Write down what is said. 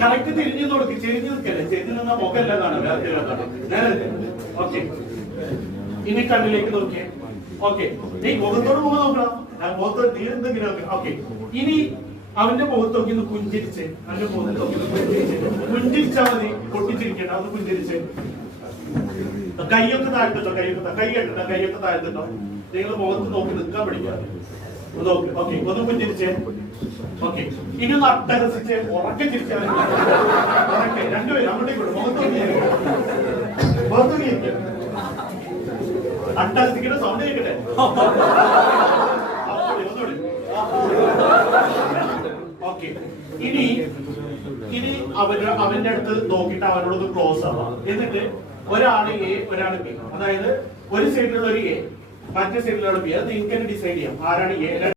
Correct തിരിഞ്ഞു നോക്കി, ചെരിഞ്ഞു നിൽക്കല്ലേ, ചെരിഞ്ഞു നിന്ന മുഖല്ല കാണും. ഓക്കെ, ഇനി കണ്ണിലേക്ക് നോക്കിയേ. ഓക്കെ, ഈ മുഖത്തോട് മുഖം നോക്കണം, മുഖത്തോട് നീ എന്തെങ്കിലും. ഓക്കെ, ഇനി അവന്റെ മുഖത്ത് നോക്കി ഒന്ന് പുഞ്ചിരിച്ച്, അവന്റെ മുഖത്ത് നോക്കി പുഞ്ചിരിച്ചാ മതി, പൊട്ടിച്ചിരിക്കണ്ട, ഒന്ന് പുഞ്ചിരിച്ച്. കൈയൊക്കെ താഴ്ത്തിട്ടോ, കൈയൊക്കെ താഴ്ത്തിട്ടോ. നിങ്ങൾ മുഖത്ത് നോക്കി നിൽക്കാൻ പഠിക്കാം. ഓക്കെ, ഒന്ന് പുഞ്ചിരിച്ചേ. ഓക്കെ, ഇനി ഒന്ന് അട്ടഹസിച്ച് ഉറക്കെ ചിരിച്ചാൽ ഉറക്കെ രണ്ടുപേരും അങ്ങോട്ടേക്ക് മുഖത്ത് അട്ടഹസിക്കുന്ന സൗണ്ട് കേൾക്കട്ടെ. ഓക്കെ, ഇനി അവന്റെ അടുത്ത് നോക്കിയിട്ട് അവനോടൊന്ന് ക്ലോസ് ആവാം. എന്നിട്ട് ഒരാള് എ, ഒരാള് ബി, അതായത് ഒരു സൈഡിലുള്ള ഒരു എ, മറ്റേ സൈഡിലുള്ള ബി. അത് നിങ്ങൾക്ക് ഡിസൈഡ് ചെയ്യാം ആരാണ് എ.